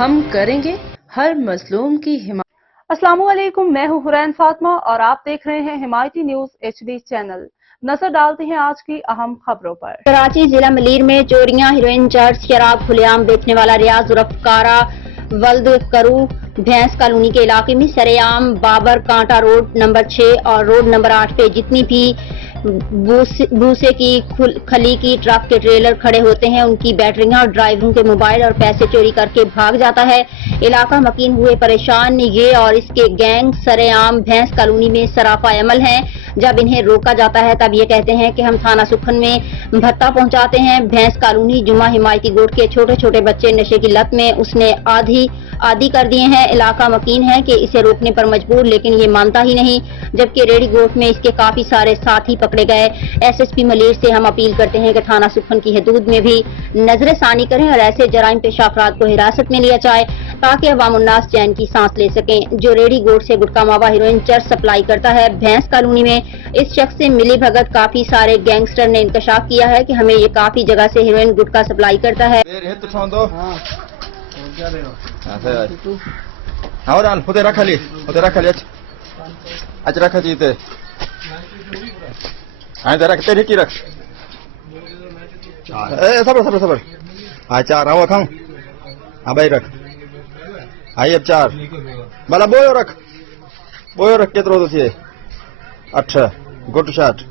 ہم کریں گے ہر مظلوم کی حمایت۔ السلام علیکم، میں ہوں حرین فاطمہ اور آپ دیکھ رہے ہیں حمایتی نیوز HD چینل۔ نظر ڈالتے ہیں آج کی اہم خبروں پر۔ کراچی ضلع ملیر میں چوریاں، ہیروئن، چرس، شراب کھلے عام بیچنے والا ریاض عرف کارا ولد کرو بھینس کالونی کے علاقے میں سرے عام بابر کانٹا روڈ نمبر 6 اور روڈ نمبر 8 پہ جتنی بھی بھوسے کی کھلی کی ٹرک کے ٹریلر کھڑے ہوتے ہیں ان کی بیٹریاں اور ڈرائیوروں کے موبائل اور پیسے چوری کر کے بھاگ جاتا ہے۔ علاقہ مکین ہوئے پریشان یہ اور اس کے گینگ سرے عام بھینس کالونی میں سراپا عمل ہیں۔ جب انہیں روکا جاتا ہے تب یہ کہتے ہیں کہ ہم تھانہ سکھن میں بھتہ پہنچاتے ہیں۔ بھینس کالونی جمعہ حمایتی گوٹ کے چھوٹے چھوٹے بچے نشے کی لت میں اس نے عادی کر دیے ہیں۔ علاقہ مکین ہے کہ اسے روکنے پر مجبور لیکن یہ مانتا ہی نہیں، جبکہ ریڈی گوٹ میں اس کے کافی سارے ساتھی پکڑے گئے۔ SSP ملیر سے ہم اپیل کرتے ہیں کہ تھانہ سکھن کی حدود میں بھی نظر ثانی کریں اور ایسے جرائم پیشہ افراد کو حراست میں لیا جائے تاکہ عوام الناس چین کی سانس لے سکیں۔ جو ریڈی گوٹ سے گٹکا ماوا ہیروئن چرس سپلائی کرتا ہے، بھینس کالونی میں اس شخص سے ملی بھگت کافی سارے گینگسٹر نے انکشاف کیا ہے کہ ہمیں یہ کافی جگہ سے ہیروئن گٹکا سپلائی کرتا ہے۔ صبر چار آؤ کھاؤں ہاں بھائی رکھ آئی اب 4 بلا بوئو رکھ کترو تو 8 گٹ شاٹ